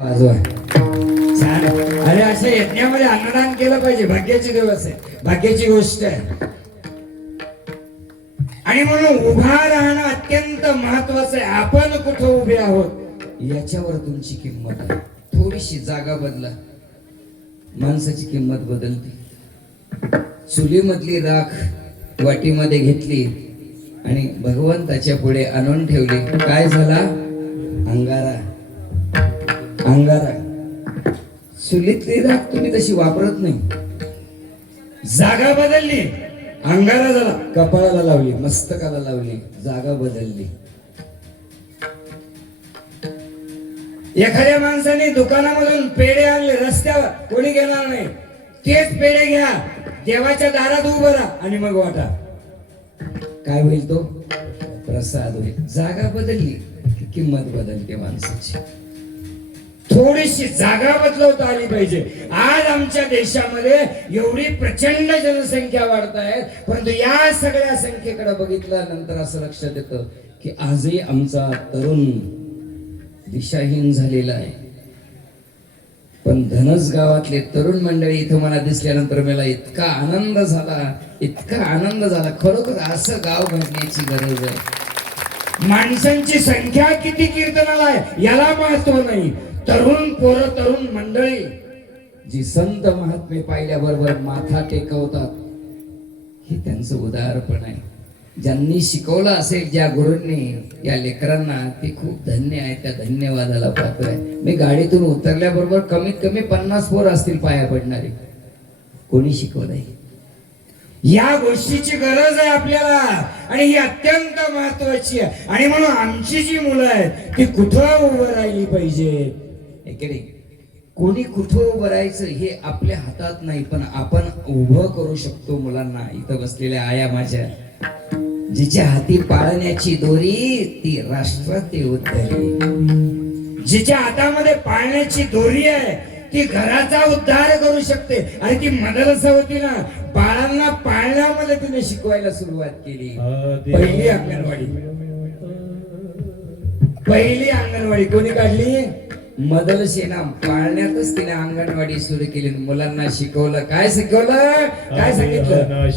वाजवा छान. अरे अशा यज्ञामध्ये अन्नदान केलं पाहिजे. भाग्याची दिवस आहे, भाग्याची गोष्ट आहे. आणि म्हणून उभा राहणं अत्यंत महत्वाचं आहे. आपण कुठं उभे आहोत याच्यावर तुमची किंमत आहे. थोडीशी जागा बदला, माणसाची किंमत बदलते. चुलीमधली राख वाटीमध्ये घेतली आणि भगवंताच्या पुढे आणून ठेवली, काय झाला? अंगारा. अंगारा. चुलीतली राख तुम्ही तशी वापरत नाही. जागा बदलली, अंगारा झाला, कपाळाला लावली, मस्तकाला लावली, जागा बदलली. एखाद्या माणसाने दुकानामधून पेढे आणले, रस्त्यावर कोणी घेणार नाही. तेच पेढे घ्या, देवाच्या दारात उभं राहा आणि मग वाटा. काय होईल? तो प्रसाद होईल. जागा बदलली, किंमत बदलते माणसाची. थोडीशी जागा बदलवता आली पाहिजे. आज आमच्या देशामध्ये एवढी प्रचंड जनसंख्या वाढत आहे, परंतु या सगळ्या संख्येकडे बघितल्यानंतर असं लक्षात येतं की आजही आमचा तरुण दिशाहीन झालेला आहे. पण धनस गावातले तरुण मंडळी इथं मला दिसल्यानंतर मला इतका आनंद झाला, इतका आनंद झाला. खरोखर असं गाव घडण्याची गरज आहे. माणसांची संख्या किती कीर्तनाला आहे याला महत्व नाही. तरुण पोरं, तरुण मंडळी जी संत महात्मे पाहिल्याबरोबर माथा टेकवतात, हे त्यांचं उदाहरण आहे. ज्यांनी शिकवलं असेल, ज्या गुरूंनी या लेकरांना, ते खूप धन्य आहे. त्या धन्यवादाला पात्र आहे. मी गाडीतून उतरल्याबरोबर कमीत कमी 50 पोर असतील पाया पडणारे. कोणी शिकवलंय? या गोष्टीची गरज आहे आपल्याला आणि ही अत्यंत महत्वाची आहे. आणि म्हणून आमची जी मुलं आहेत ती कुठं उभं राहिली पाहिजे. कोणी कुठं उभं राहायचं हे आपल्या हातात नाही, पण आपण उभं करू शकतो मुलांना. इथं बसलेल्या आया माझ्या, जिच्या हाती पाळण्याची दोरी ती राष्ट्रात उद्धारी. जिच्या हातामध्ये पाळण्याची दोरी आहे ती घराचा उद्धार करू शकते. आणि ती मदरसा होती ना, बाळांना पाळण्यामध्ये तिने शिकवायला सुरुवात केली. पहिली अंगणवाडी, पहिली अंगणवाडी कोणी काढली? मदरसेना. पाळण्यातच तिने अंगणवाडी सुरू केली. मुलांना शिकवलं. काय शिकवलं? काय सांगितलं?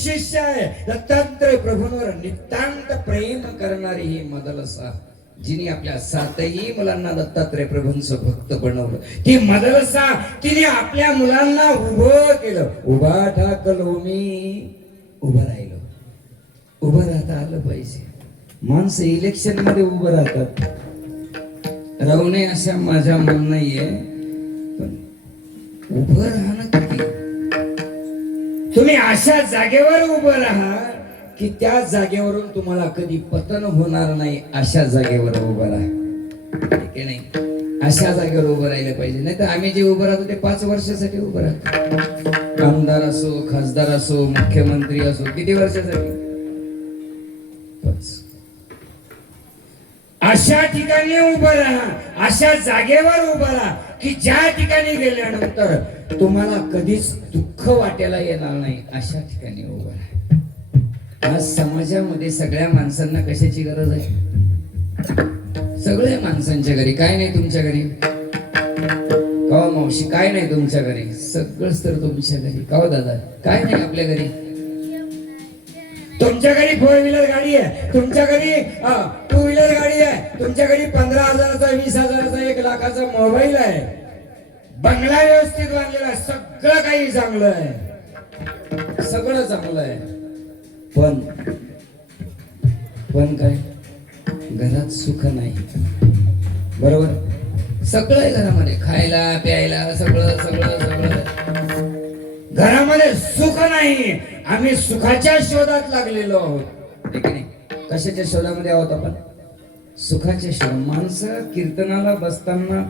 शिष्य आहे. दत्तात्रय प्रभूंवर नितांत प्रेम करणारी ही मदरसा, जिने आपल्या 7ही मुलांना दत्तात्रय प्रभूंचं भक्त बनवलं. ती मदरसा तिने आपल्या मुलांना उभं केलं. उभा ठाकलो मी, उभं राहिलो. उभं राहता आलं पाहिजे. माणसं इलेक्शन मध्ये उभं राहतात, राहू नये असं माझ्या मन नाहीये, पण उभं राहणं किती. तुम्ही अशा जागेवर उभं राहा की त्या जागेवरून तुम्हाला कधी पतन होणार नाही. अशा जागेवर उभं राहा, ठीक आहे? नाही, अशा जागेवर उभं राहिलं पाहिजे. नाही तर आम्ही जे उभं राहतो ते 5 वर्षासाठी उभं राहतो. आमदार असो, खासदार असो, मुख्यमंत्री असो, किती वर्षासाठी? अशा ठिकाणी उभं राहा, अशा जागेवर उभं राहा की ज्या ठिकाणी गेल्यानंतर तुम्हाला कधीच दुःख वाटायला येणार नाही अशा ठिकाणी उभं आहे. आज समाजामध्ये सगळ्या माणसांना कशाची गरज आहे? सगळ्या माणसांच्या घरी काय नाही तुमच्या घरी? का मावशी काय नाही तुमच्या घरी? सगळंच तर तुमच्या घरी. का दादा काय नाही आपल्या घरी? तुमच्या घरी 4 व्हीलर गाडी आहे, तुमच्या घरी 2 व्हीलर गाडी आहे, तुमच्या घरी 15,000चा 20,000चा 1 लाखाचा मोबाईल आहे, बंगला व्यवस्थित बांधलेला आहे, सगळं काही चांगलं आहे, सगळं चांगलं आहे. पण काय घरात सुख नाही. बरोबर? सगळं आहे घरामध्ये, खायला प्यायला सगळं सगळं सगळं. घरामध्ये सुख नाही. आम्ही सुखाच्या शोधात लागलेलो आहोत. कशाच्या शोधामध्ये आहोत आपण? सुखाच्या शोध. माणसं कीर्तनाला बसताना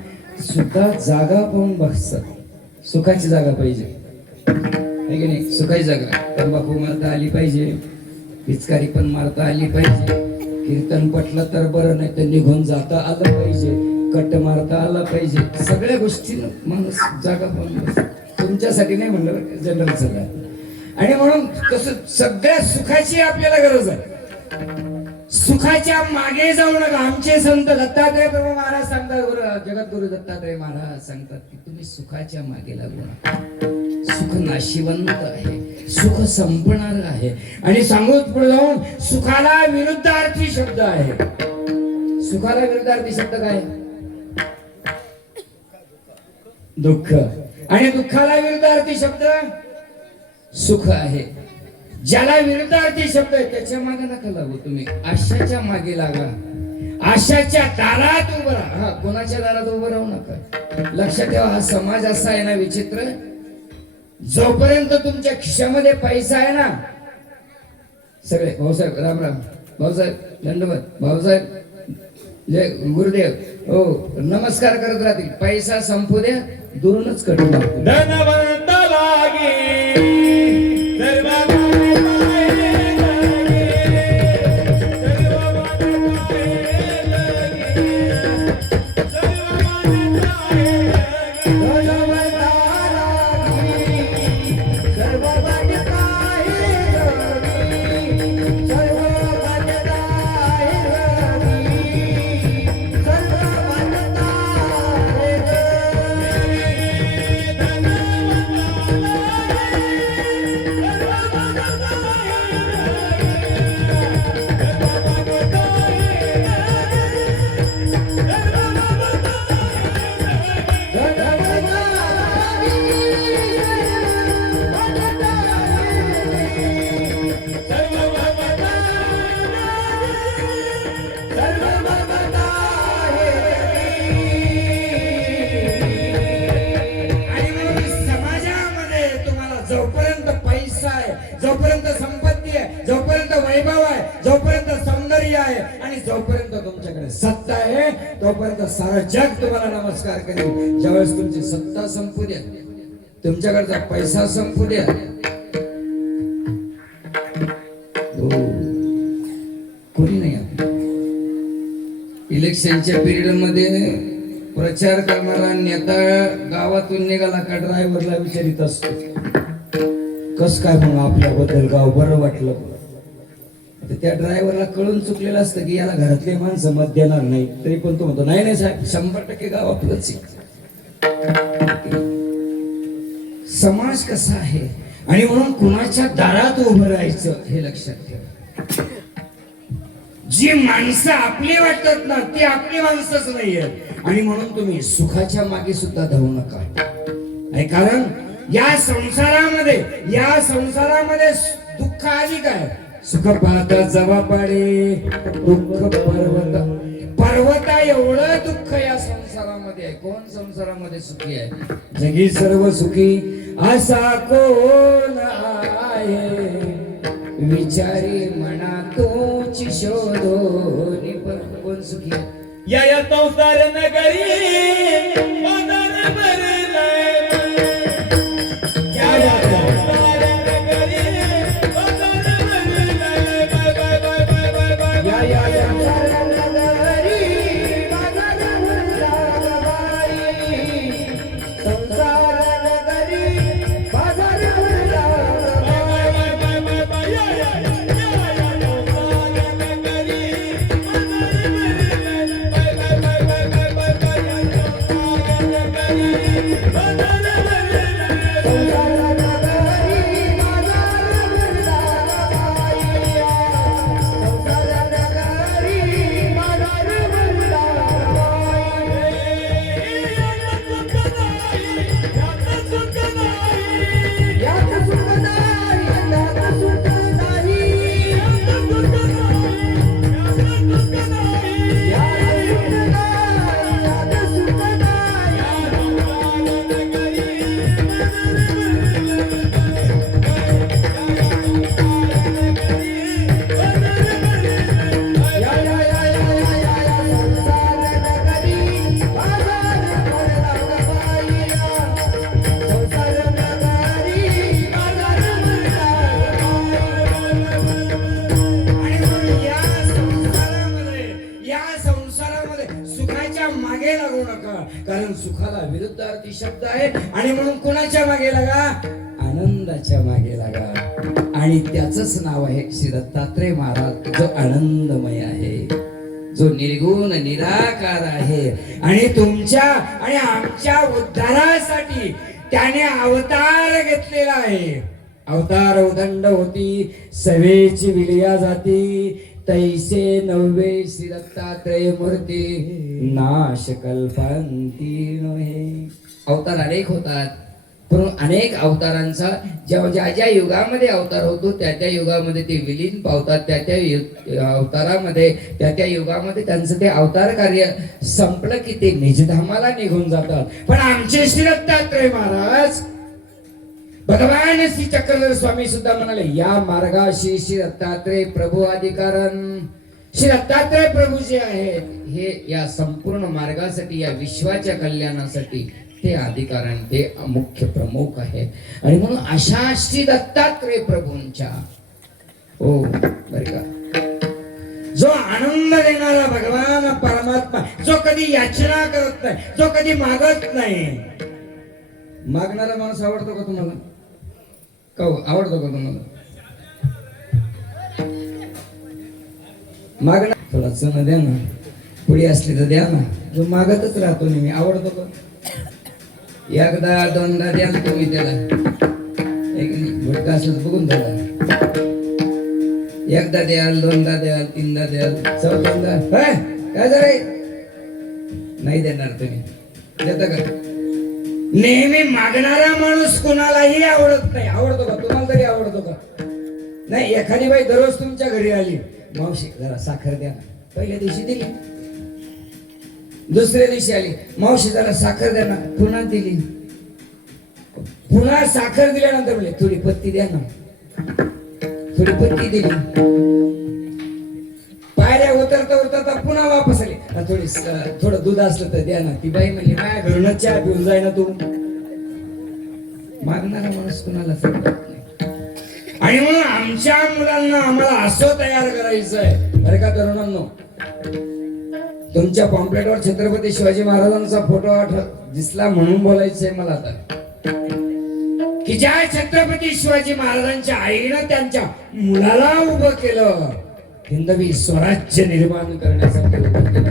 सुद्धा जागा पाहून बसतात. सुखाची जागा पाहिजे, की नाही? सुखाची जागा. तंबाखू मारता आली पाहिजे, पिचकारी पण मारता आली पाहिजे, कीर्तन पटलं तर बरं, नाही तर निघून जाता आलं पाहिजे, कट मारता आला पाहिजे. सगळ्या गोष्टी माणूस जागा पाहून बसतो. तुमच्यासाठी नाही म्हणलं, जनरल सगळं. आणि म्हणून कसं सगळ्या सुखाची आपल्याला गरज आहे. सुखाच्या मागे जाऊ नका. आमचे संत दत्तात्रय प्रभू महाराज सांगतात, जगद्गुरु दत्तात्रय महाराज सांगतात की तुम्ही सुखाच्या मागे लागू नका. सुख नाशिवंत आहे, सुख संपणार आहे. आणि सांगूत पुढे जाऊन सुखाला विरुद्धार्थी शब्द आहे. सुखाला विरुद्धार्थी शब्द काय? दुःख. आणि दुःखाला विरुद्धार्थी शब्द सुख आहे. ज्याला विरुद्धार्थी शब्द आहे त्याच्या मागे नका लागू तुम्ही, आशाच्या मागे लागा. आशाच्या दारात उभं राहा. हा, कोणाच्या दारात उभं राहू नका. लक्षात ठेवा, हा समाज असा आहे ना विचित्र. जोपर्यंत तुमच्या खिशामध्ये पैसा आहे ना, सगळे भाऊसाहेब राम राम, भाऊसाहेब दंडवत, भाऊसाहेब जय गुरुदेव, हो नमस्कार करत राहतील. पैसा संपू द्या, दुरूनच कटून लागतो. धनवंत लागे सत्ता आहे तोपर्यंत सारा जग तुम्हाला नमस्कार करेल. ज्यावेळेस तुमची सत्ता संपू द्या, तुमच्याकडचा पैसा संपू द्या, कोणी नाही. इलेक्शनच्या पिरियड मध्ये प्रचार करणारा नेता गावातून निघाला का ड्रायव्हरला विचारित असतो, कस काय मग आपल्याबद्दल गाव बरं वाटलं. त्या ड्रायव्हरला कळून चुकलेलं असतं की याला घरातले माणसं मत देणार नाही, तरी पण तो म्हणतो नाही नाही साहेब 100% गाव आपलंच. समाज कसा आहे आणि म्हणून कुणाच्या दारात उभं राहायचं हे लक्षात ठेवा. जी माणसं आपली वाटतात ना ती आपली माणसंच नाहीये. आणि म्हणून तुम्ही सुखाच्या मागे सुद्धा धावू नका. कारण या संसारामध्ये दुःख अधिक आहे. सुख पाहता जवा पाडे, दुःख पर्वता एवढं दुःख या संसारामध्ये आहे. कोण संसारामध्ये सुखी आहे? जगी सर्व सुखी असा कोण आहे, विचारी मना तोची शोधोनी. पण कोण सुखी आहे? या संसार नगरी संसार नगरी कारण सुखाला विरुद्धार्थी शब्द आहे. आणि म्हणून कुणाच्या मागे लागा? आनंदाच्या मागे लागा. आणि त्याच नाव आहे श्री दत्तात्रय महाराज, जो आनंदमय आहे, जो निर्गुण निराकार आहे. आणि तुमच्या आणि आमच्या उद्धारासाठी त्याने अवतार घेतलेला आहे. अवतार उदंड होती, सवेची विलिया जाती, तैसे नव्हे श्री दत्तात्रय मूर्ती, नाश कल्पांती नव्हे. अवतार अनेक होतात, पण अनेक अवतारांचा ज्या ज्या युगामध्ये अवतार होतो त्या त्या युगामध्ये ते विलीन पावतात. त्या त्या अवतारामध्ये त्या त्या युगामध्ये त्यांचं ते अवतार कार्य संपलं की ते निजधामाला निघून जातात. पण आमचे श्री दत्तात्रय महाराज, भगवान श्री चक्रधर स्वामी सुद्धा म्हणाले, या मार्गाशी श्री दत्तात्रय प्रभू अधिकारण. श्री दत्तात्रय प्रभू जे आहेत हे या संपूर्ण मार्गासाठी, या विश्वाच्या कल्याणासाठी ते अधिकारण, ते मुख्य प्रमुख आहे. आणि म्हणून अशा श्री दत्तात्रय प्रभूंच्या हो बर का, जो आनंद देणारा भगवान परमात्मा, जो कधी याचना करत नाही, जो कधी मागत नाही. मागणारा माणूस आवडतो का तुम्हाला? आवडतो का तुम्हाला? मागणार थोडा चण द्या ना, पुढे असली तर द्या ना. जो मागतच राहतो नेहमी, आवडतो का? एकदा दोनदा द्या तुम्ही त्याला, एक भुटका असलं तर बघून त्याला. एकदा द्याल, दोनदा द्याल, तीनदा द्याल, चौथ्यांदा काय झालंय नाही देणार तुम्ही. देता का? नेहमी मागणारा माणूस कोणालाही आवडत नाही. आवडतो का? तुम्हाला तरी आवडतो का? नाही. एखादी बाई दररोज तुमच्या घरी आली, मावशी जरा साखर द्या ना. पहिल्या दिवशी दिली, दुसऱ्या दिवशी आली, मावशी जरा साखर द्या ना. पुन्हा दिली, पुन्हा साखर दिल्यानंतर म्हणले थोडी पत्ती द्या ना. थोडी पत्ती दिली. पायऱ्या उतरता उतरता पुन्हा वापस आली, थोडं दूध असलं तर द्या ना. ती बाई म्हणली माझ्या घरून चहा पिऊन जाय ना तू. मागणारा माणूस कुणाला आवडत नाही. आणि म्हणून आमच्या मुलांना आम्हाला असं तयार करायचं आहे बरं का तरुणांनो. तुमच्या पॉम्पलेटवर छत्रपती शिवाजी महाराजांचा फोटो दिसला म्हणून बोलायचंय मला आता, की ज्या छत्रपती शिवाजी महाराजांच्या आईनं त्यांच्या मुलाला उभं केलं, हिंदवी स्वराज्य निर्माण करण्यासाठी उभं केलं.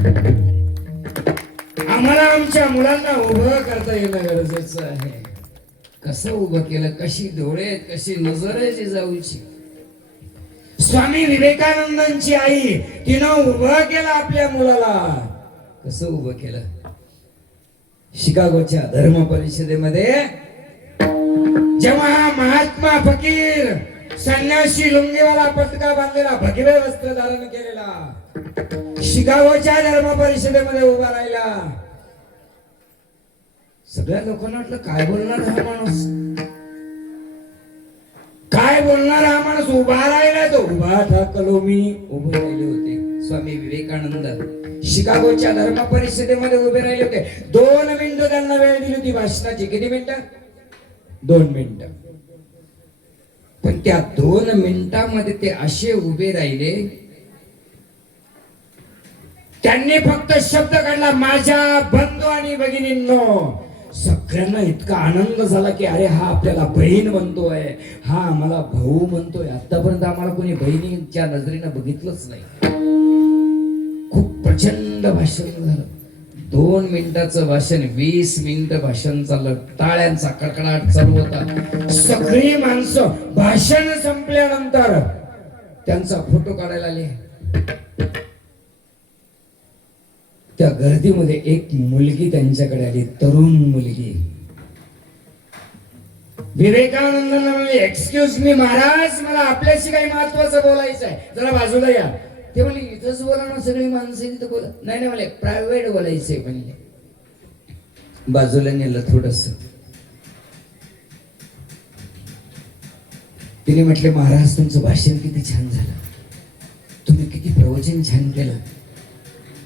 आम्हाला आमच्या मुलांना उभं करता येणं गरजेचं आहे. कसं उभं केलं? कशी डोळे, कशी नजर आहे जिजाऊची. स्वामी विवेकानंदांची आई, तिनं उभं केलं आपल्या मुलाला. कसं उभं केलं? शिकागोच्या धर्म परिषदेमध्ये जेव्हा महात्मा फकीर, संन्यासी, लुंगीवाला, पटका बांधलेला, भगवे वस्त्र धारण केलेला, शिकागोच्या धर्म परिषदेमध्ये उभा राहिला. सगळ्या लोकांना वाटलं काय बोलणार हा माणूस, काय बोलणार हा माणूस. उभा राहिला तो. उभा ठाकलो मी. उभे राहिले होते स्वामी विवेकानंद. शिकागोच्या धर्म परिषदेमध्ये उभे राहिले होते. 2 मिनिटं त्यांना वेळ दिली होती भाषणाची. किती मिनिटं? 2 मिनिटं. पण त्या 2 मिनिटांमध्ये ते असे उभे राहिले, त्यांनी फक्त शब्द काढला, माझ्या बंधू आणि भगिनींनो. सगळ्यांना इतका आनंद झाला की अरे हा आपल्याला बहीण म्हणतोय, हा आम्हाला भाऊ म्हणतोय. आतापर्यंत आम्हाला कोणी बहिणीच्या नजरेनं बघितलंच नाही. खूप प्रचंड भाषण झालं. 2 मिनिटाचं भाषण, 20 मिनिटं भाषण चाललं. टाळ्यांचा कडकडाट चालू होता. सगळी माणसं भाषण संपल्यानंतर त्यांचा फोटो काढायला आले. त्या गर्दीमध्ये एक मुलगी त्यांच्याकडे आली, तरुण मुलगी. विवेकानंदांना म्हणले, एक्सक्यूज मी महाराज, मला आपल्याशी काही महत्वाचं बोलायचं आहे, जरा बाजूला या. ते म्हणले इथंच बोला ना, सगळी माणसं इथं बोला. नाही म्हणले प्रायव्हेट बोलायचंय. म्हणले बाजूला नेलं थोडस. तिने म्हटले महाराज तुमचं भाषण किती छान झालं, तुम्ही किती प्रवचन छान केलं.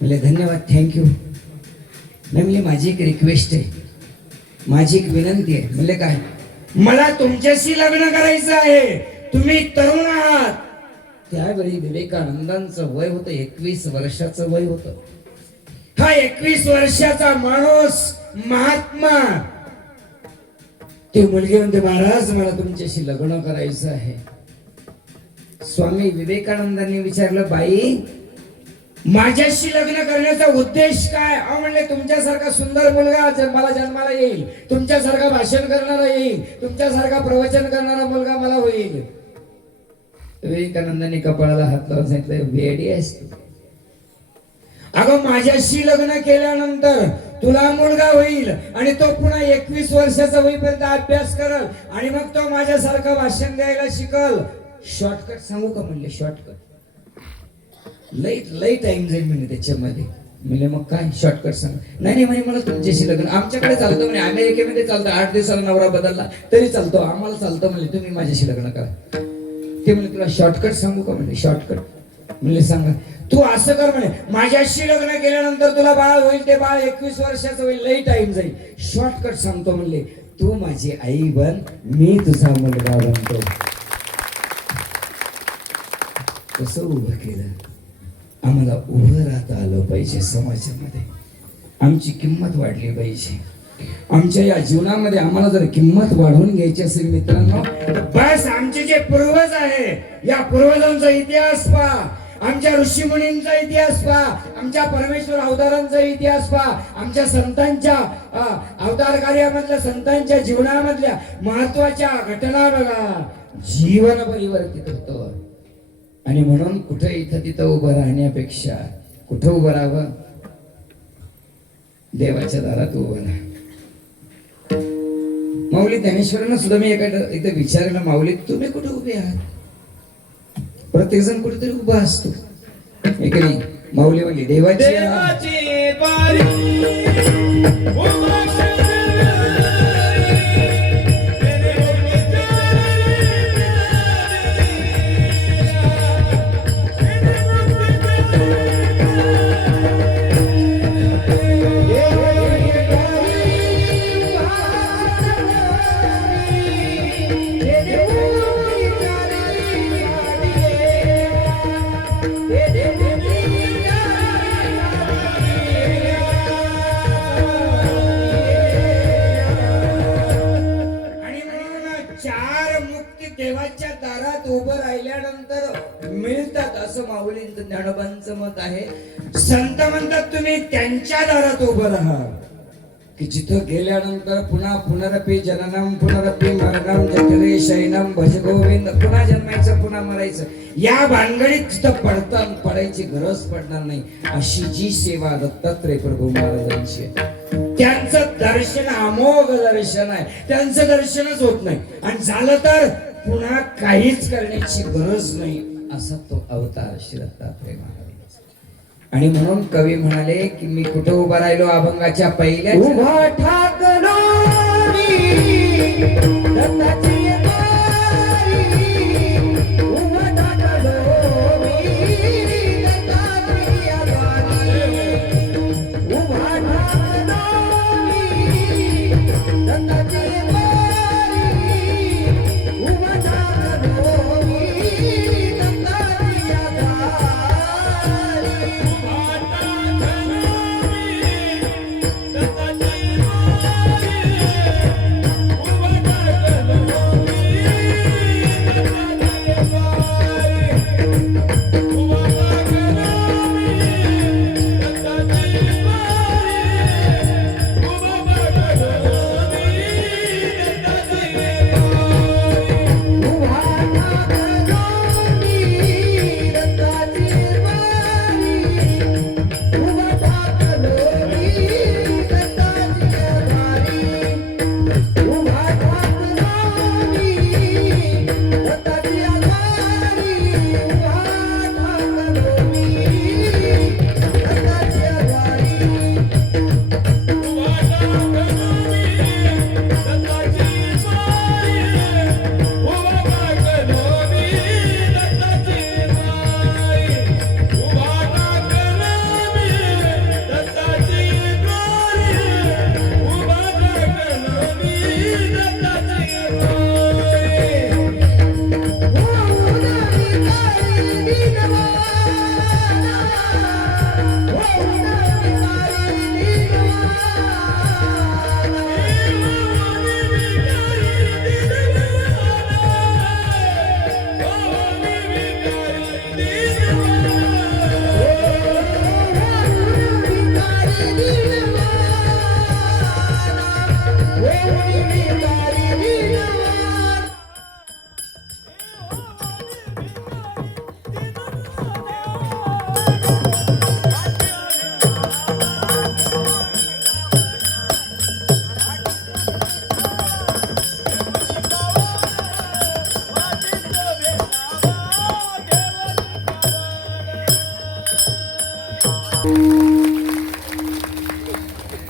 म्हणले धन्यवाद, थँक्यू. नाही म्हणले माझी एक रिक्वेस्ट आहे, माझी एक विनंती आहे. म्हणले काय? मला तुमच्याशी लग्न करायचं आहे, तुम्ही तरुण आहात. त्यावेळी विवेकानंदांचं वय होतं 21 वर्षाचं वय होतं. हा 21 वर्षाचा माणूस महात्मा ते मुलगी म्हणते, महाराज मला तुमच्याशी लग्न करायचं आहे. स्वामी विवेकानंदांनी विचारलं, बाई माझ्याशी लग्न करण्याचा उद्देश काय? अहो म्हणले, तुमच्यासारखा सुंदर मुलगा मला जन्माला येईल, तुमच्यासारखा भाषण करणारा येईल, तुमच्यासारखा प्रवचन करणारा मुलगा मला होईल. विवेकानंदांनी कपाळाला हात लावून सांगितलं, वेडी आहेस तू. अगं माझ्याशी लग्न केल्यानंतर तुला मुलगा होईल आणि तो पुन्हा 21 वर्षाचा होईपर्यंत अभ्यास करल आणि मग तो माझ्यासारखं भाषण द्यायला शिकल. शॉर्टकट सांगू का म्हणले? शॉर्टकट लई टाइम जाईल म्हणे त्याच्यामध्ये. म्हणजे मग काय शॉर्टकट सांग? नाही म्हणे, मला तुमच्याशी लग्न आमच्याकडे चालतं म्हणे, अमेरिकेमध्ये चालतं, 8 दिवसाला नवरा बदलला तरी चालतो, आम्हाला चालतं म्हणले, तुम्ही माझ्याशी लग्न करा. ते म्हणजे तुला शॉर्टकट सांगू का म्हणले? शॉर्टकट म्हणले सांगा. तू असं कर म्हणे, माझ्याशी लग्न केल्यानंतर तुला बाळ होईल, ते बाळ 21 वर्षाचं होईल, लई टाइम जाईल. शॉर्टकट सांगतो म्हणले, तू माझी आई बन, मी तुझा मुलगा बनतो. कसं उभं केलं? आम्हाला उभं राहता आलं पाहिजे समाजामध्ये, आमची किंमत वाढली पाहिजे. आमच्या या जीवनामध्ये आम्हाला जर किंमत वाढवून घ्यायची असेल मित्रांनो, तर बस आमचे जे पूर्वज आहे, या पूर्वजांचा इतिहास पहा, आमच्या ऋषीमुनींचा इतिहास पहा, आमच्या परमेश्वर अवतारांचा इतिहास पहा, आमच्या संतांच्या अवतार कार्यामधल्या संतांच्या जीवनामधल्या महत्वाच्या घटना बघा. जीवन परिवर्तित होतं. आणि म्हणून कुठे इथं तिथं उभं राहण्यापेक्षा कुठं उभं राहावं? देवाच्या दारात उभं राहा. माऊली ज्ञानेश्वरांना सुद्धा मी इथं विचारलं, माऊली तुम्ही कुठे उभे आहात? प्रत्येक जण कुठेतरी उभा असतो. एक नाही, माऊली म्हणली, देवाची देवाच्या दारात उभं राहिल्यानंतर मिळतात, असं माऊलींचं ज्ञानोबांचं मत आहे. संत म्हणतात तुम्ही त्यांच्या दारात उभं राहा, की जिथं गेल्यानंतर पुन्हा पुनरपी जननम पुनरपी मरणम जठरे शयनम भज गोविंद, पुन्हा जन्मायचं पुन्हा मरायचं, या भानगडीत जिथं पडायची गरज पडणार नाही, अशी जी सेवा दत्तात्रय प्रभू महाराजांची आहे. त्यांचं दर्शन अमोघ दर्शन आहे, त्यांचं दर्शनच होत नाही, आणि झालं तर पुन्हा काहीच करण्याची गरज नाही, असा तो अवतार श्री दत्तात्रय महाराज. आणि म्हणून कवी म्हणाले की मी कुठं उभा राहिलो? अभंगाच्या पहिल्या उभा ठाकलो दत्ताची उभा ठाकलो उभा ठाकलो दत्ताची उभा ठाकलो दत्ताची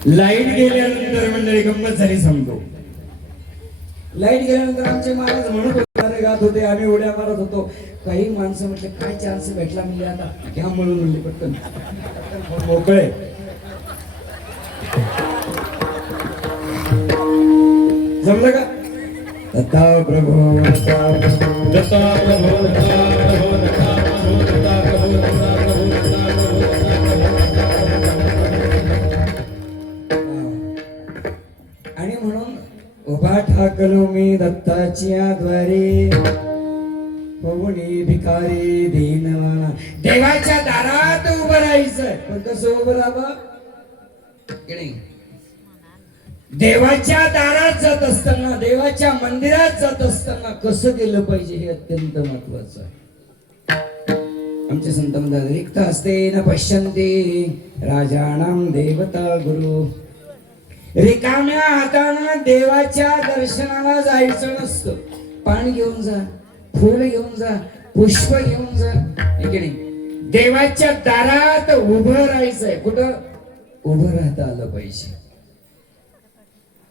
लाईट गेल्यानंतर मंडळी गंमत झाली सांगतो. लाईट गेल्यानंतर आमचे महाराज म्हणत होते, गाणे गात होते, आम्ही उड्या मारत होतो. काही माणसं म्हटले काय चान्स भेटला म्हणजे आता घ्या म्हणून म्हणले पटकन मोकळे. जमलं का? दत्ता प्रभो दत्ता प्रभो दत्ता प्रभो दत्ता प्रभो दत्ता प्रभो दत्ता प्रभो दत्ता प्रभो दत्ता प्रभो. आणि म्हणून उभा ठाकलो मी दत्ताच्या द्वारे, पवनी भिकारी दीनवाना. देवाच्या दारात उभं राहायचं. पण कसं उभं राहावं की नाही? देवाच्या दारात जात असताना, देवाच्या मंदिरात जात असताना कसं केलं पाहिजे हे अत्यंत महत्वाचं आहे. आमचे संत म्हणतात, रिक्त हस्ते न पश्यन्ति राजानां देवता गुरु. रिकाम्या हातानं देवाच्या दर्शनाला जायचं नसतं. पाणी घेऊन जा, फूल घेऊन जा, पुष्प घेऊन जा, है की नाही? देवाच्या दारात उभं राहायचंय. कुठं उभं राहता आलं पाहिजे.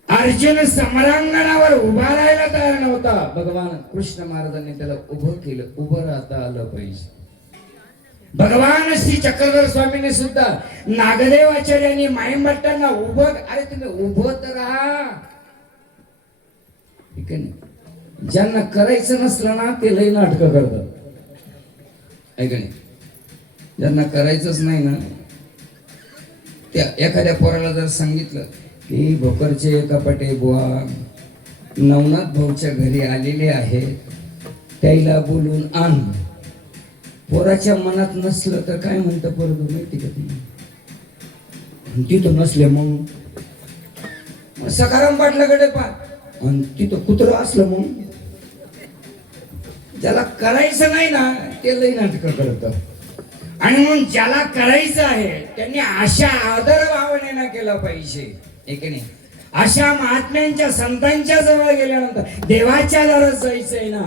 अर्जुन सम्रांगणावर उभा राहायला तयार नव्हता. भगवान कृष्ण महाराजांनी त्याला उभं केलं. उभं राहता आलं पाहिजे. भगवान श्री चक्रधर स्वामींनी सुद्धा नागदेव आचार्यांनी माईमट्टांना उभं, अरे तुम्ही उभं तर राहा. ठीक आहे. ज्यांना करायचं नसलं ना ते लई नाटकं करतात. ऐक नाही, ज्यांना करायचंच नाही ना, त्या एखाद्या पोराला जर सांगितलं की भोकरचे कपाटे बुवा नवनाथ भाऊच्या घरी आलेले आहेत, त्याला बोलून आण. पोराच्या मनात नसलं तर काय म्हणतं पोरगं माहिती का तुम्ही? तिथं नसले मग सकाराम पाटलाकडे पा, आणि तिथं कुत्रं असलं मग. ज्याला करायचं नाही ना ते लई नाटकं करतं. आणि म्हणून ज्याला करायचं आहे त्यांनी अशा आदर भावनेनं केलं पाहिजे. एक नाही, अशा महात्म्यांच्या संतांच्या जवळ गेल्यानंतर देवाच्या दारात जायचंय ना,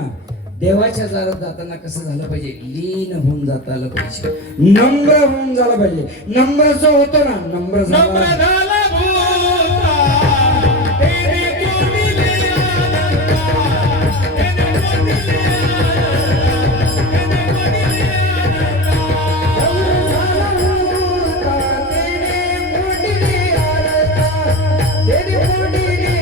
देवाच्या दारात जाताना कसं झालं पाहिजे? लीन होऊन जाता आलं पाहिजे, नम्र होऊन झालं पाहिजे. नम्र जो होतो ना, नम्र नम्र झाला झाला भूता, तेरी कोणीले आनंदा, तेरी कोणीले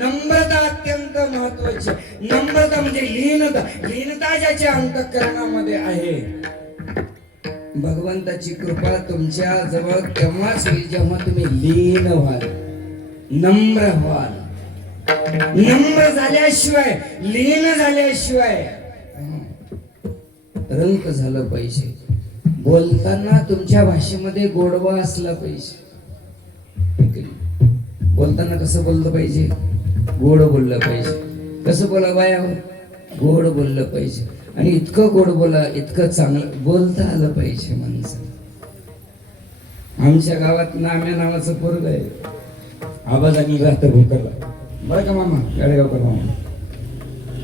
नम्रता अत्यंत महत्वाची. नम्रता म्हणजे लीनता. लीनता ज्याच्या अंतःकरणामध्ये आहे, भगवंताची कृपा तुमच्या जवळ तेव्हाच होईल जेव्हा तुम्ही लीन व्हाल, नम्र व्हाल. नम्र झाल्याशिवाय, लीन झाल्याशिवाय रंक झालं पाहिजे. बोलताना तुमच्या भाषेमध्ये गोडवा असला पाहिजे. बोलताना कसं बोललं पाहिजे? गोड बोललं पाहिजे. कसं बोला बाया? गोड बोललं पाहिजे. आणि इतकं गोड बोला, इतकं चांगलं बोलता आलं पाहिजे माणसं. आमच्या गावात नाम्या नावाचं पोरग आहे, आबाजानी राहतं भोकरला. बरं का मामा, गाडेगावकर मामा.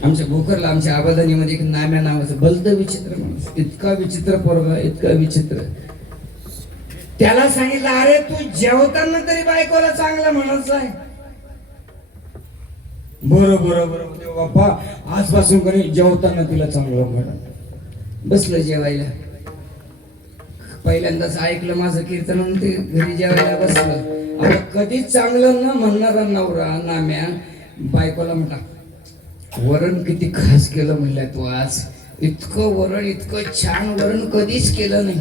आमच्या भोकरला, आमच्या आबादानीमध्ये एक नाम्या नावाचं भलतं विचित्र माणूस. इतका विचित्र पोरगा, इतका विचित्र. त्याला सांगितलं, अरे तू जेवताना तरी बायकोला चांगलं म्हणायचं आहे. बरं बरं बरं बाप्पा, आजपासून कधी जेवताना तिला चांगलं म्हणा. बसलं जेवायला. पहिल्यांदाच ऐकलं माझं कीर्तन, म्हणून ते घरी जेवायला बसलं. आता कधीच चांगलं न म्हणणारा नवरा नाम्या बायकोला म्हणा, वरण किती खास केलं म्हणलं तू आज. इतकं वरण, इतकं छान वरण कधीच केलं नाही.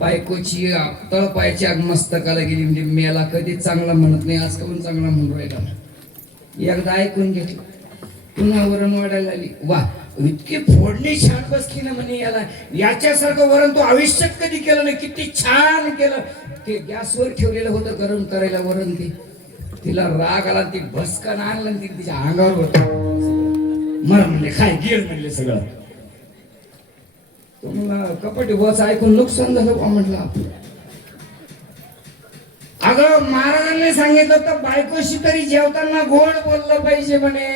बायकोची तळपायची आग मस्तकाला गेली म्हणजे मेला कधीच चांगला म्हणत नाही, आज का पण चांगला म्हणून राहिला. एकदा ऐकून घेतलं, पुन्हा वरण वाढायला आली. वा, इतकी फोडणी छान बसली ना म्हणे, याला याच्यासारखं वरण तो आयुष्यात कधी केलं नाही, किती छान केलं. ते गॅसवर ठेवलेलं होतं गरम करायला वरण, ते तिला राग आला, ती भस्कन आणलं आणि ती तिच्या अंगावर होत. मर म्हणले, काय गिळ म्हणले सगळं. तुम्हाला कपटी बस ऐकून नुकसान झालं का म्हटलं आपलं. अगं महाराजांनी सांगितलं तर बायकोशी तरी जेवताना गोड बोललं पाहिजे म्हणे.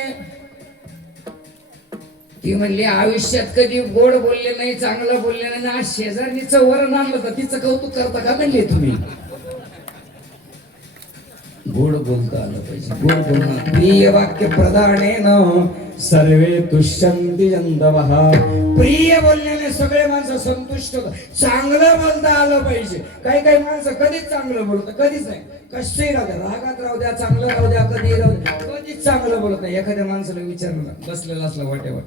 ती म्हणली आयुष्यात कधी गोड बोलले नाही, चांगलं बोलले नाही, आज शेजारणीचं वरण आणलं तर तिचं कौतुक करता का म्हणले तुम्ही. गोड बोलता आलं पाहिजे, गोड बोलणं. प्रिय वाक्य प्रधानेन सर्वे तुष्यन्ति जन्तवः. प्रिय बोलण्याने सगळे माणसं संतुष्ट होतात. चांगलं बोलता आलं पाहिजे. काही काही माणसं कधीच चांगलं बोलत कधीच नाही, कशाही राहू द्या, रागात राहू द्या, चांगलं राहू द्या, कधी राहू द्या, कधीच चांगलं बोलत नाही. एखाद्या माणसाला विचारलं बसलेला असला वाटेवर,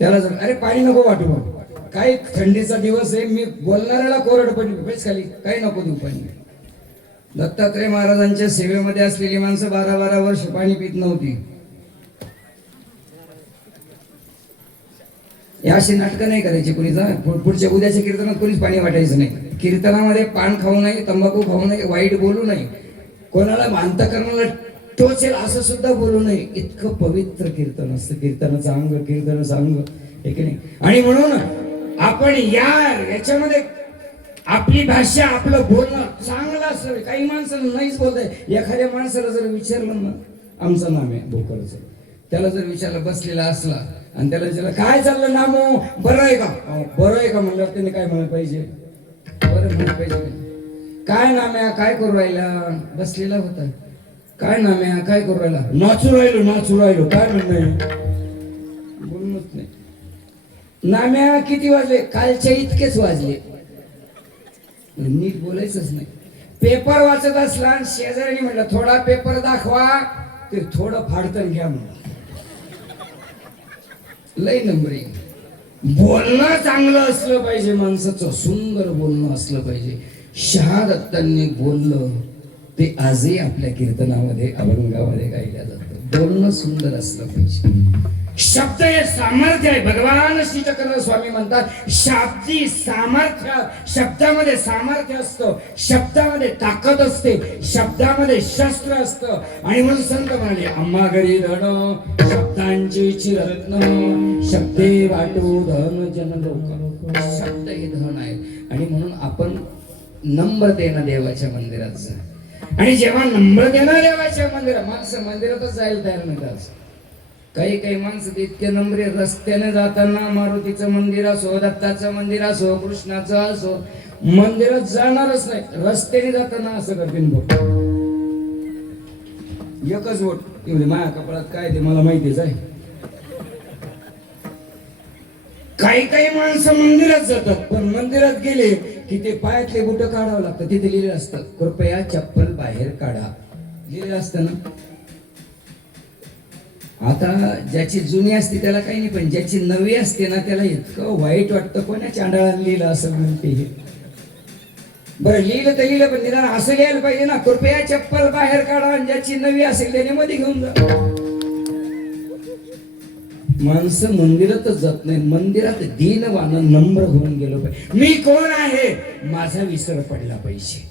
त्याला जर अरे पाणी नको वाटू बघ, काही थंडीचा दिवस आहे, मी बोलणाऱ्याला कोरड पडली बेस खाली, काही नको देऊ पाणी. दत्तात्रय महाराजांच्या सेवेमध्ये असलेली माणसं 12-12 वर्ष पाणी पित नव्हती. अशी नाटकं नाही करायची कुणीच. पुढच्या उद्याच्या कीर्तनात कोणीच पाणी वाटायचं नाही. कीर्तनामध्ये पान खाऊ नये, तंबाखू खाऊ नये, वाईट बोलू नये, कोणाला अंतःकरणाला टोचेल असं सुद्धा बोलू नये. इतकं पवित्र कीर्तन असतं, कीर्तनाचं अंग, कीर्तनाचं अंग हे की नाही. आणि म्हणून आपण याच्यामध्ये आपली भाषा, आपलं बोलणं चांगलं असलं. काही माणसाला नाहीच बोलताय. एखाद्या माणसाला जर विचारलं ना, आमचं नाम आहे भोकरचं, त्याला जर विचारलं बसलेला असला आणि त्याला विचारलं काय चाललं नामो, बरं आहे का, बरं आहे का म्हणलं, त्याने काय म्हणायला पाहिजे, बरं म्हणायला पाहिजे. काय नाम आहे, काय करू राहिला, बसलेला होता. काय नाम आहे, काय करू राहिला, नाचू राहिलो, काय म्हणणं, बोलणंच नाही. नाम्या किती वाजले, कालच्या इतकेच वाजले. नीट बोलायचंच नाही. पेपर वाचत असला आणि शेजाऱ्याने म्हटलं थोडा पेपर दाखवा, ते थोडं फाडतन घ्या म्हणून लय नंबरिंग. बोलणं चांगलं असलं पाहिजे, माणसाचं सुंदर बोलणं असलं पाहिजे. शहादत्तांनी बोललं ते आजही आपल्या कीर्तनामध्ये अभंगामध्ये गायल्या जातं. बोलणं सुंदर असलं पाहिजे. शब्द हे सामर्थ्य आहे. भगवान श्री चक्रधर स्वामी म्हणतात शाब्दी सामर्थ्य, शब्दामध्ये सामर्थ्य असतं, शब्दामध्ये ताकद असते, शब्दामध्ये शस्त्र असतं. आणि म्हणून संत म्हणाले आम्हा घरी धन शब्दांची चिरत्न, शब्दे वाटू धन जन लोक. शब्द हे धन आहे. आणि म्हणून आपण नम्रतेनं देवाच्या मंदिरात जा. आणि जेव्हा नम्रतेनं देवाच्या मंदिरात, माणसं मंदिरातच जायला तयार नव्हतात. काही काही माणसं इतके नम्र, रस्त्याने जाताना मारुतीचं मंदिर असो, दत्ताचं मंदिर असो, कृष्णाचं असो, मंदिरात जाणारच नाही. रस्त्याने जाताना असं करतील बोट, एकच बोट एवढी माझ्या कपाळात काय ते मला माहितीच आहे. काही काही माणसं मंदिरात जातात, पण मंदिरात गेले की ते पायातले बुट काढावं लागतं. तिथे लिहिलं असतं कृपया चप्पल बाहेर काढा, लिहिलं असतं ना. आता ज्याची जुनी असते त्याला काही नाही, पण ज्याची नवी असते ना त्याला इतकं वाईट वाटतं, कोण्या चांडाळाने लिहिलं असं म्हणते. बरं लिहिलं तर लिहिलं, पण निदान असं लिहायला पाहिजे ना, कृपया चप्पल बाहेर काढा, आणि ज्याची नवी असेल त्याने मध्ये घेऊन जा. माणसं मंदिरातच जात नाही. मंदिरात दीनवान नम्र होऊन गेलो पाहिजे. मी कोण आहे माझा विसर पडला पाहिजे.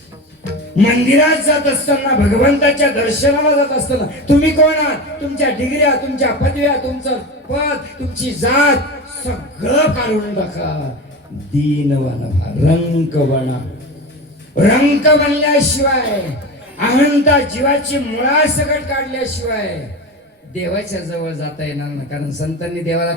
मंदिरात जात असताना, भगवंताच्या दर्शनाला जात असताना तुम्ही कोण आहात, तुमच्या डिग्र्या, तुमच्या पदव्या, तुमचं पद, तुमची जात सगळं काढून टाका. दीनवान व्हा, रंक बना. रंक बनल्याशिवाय, अहंता जीवाची मुळासकट काढल्याशिवाय देवाच्या जवळ जाता येणार नाही. कारण संतांनी देवाला